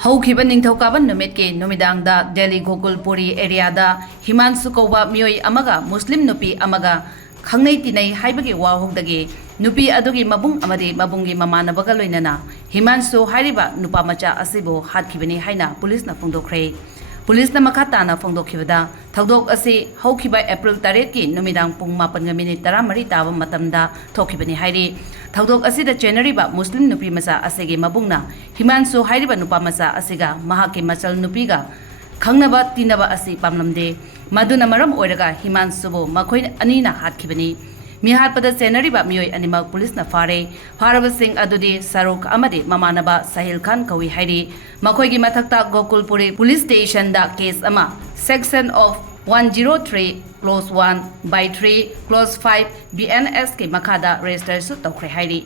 Houkiba Ningthokaban Numitki Numidangda Delhi Gokul-Puri area Himansu Kouba Meoi Amaga Muslim Nupi Amaga Khangnei Tinei Haibagi Wahoudagi Nupi Adugi Mabung Amadi Mabungi Mamanabaga Loinana Himansu Hairiba NUPAMACHA Asibo Hatkhre Haina Police na Phongdokre Police na makatana phongdokhibada thagdok asi haukiba April 8 ki numidang pung 8:30 taba matamda thokibani hairi thagdok asi da January ba Muslim nupi macha asege mabungna Himansu hairiba NUPAMACHA asiga mahaki machal nupiga khangnaba tinaba asi pamlamde maduna maram oiraga Himansu bo makhoi anina hatkibani Mihatpada Senariba Meoi Animal Police na Faraba Singh Adudi Saruk Amadi Mamanaba Sahil Khan Kawi Hairi Makoigi Matakta Gokul-Puri Police Station da case ama section of 103 clause 1 by 3 clause 5 BNS ke makada register su tawkhre hairi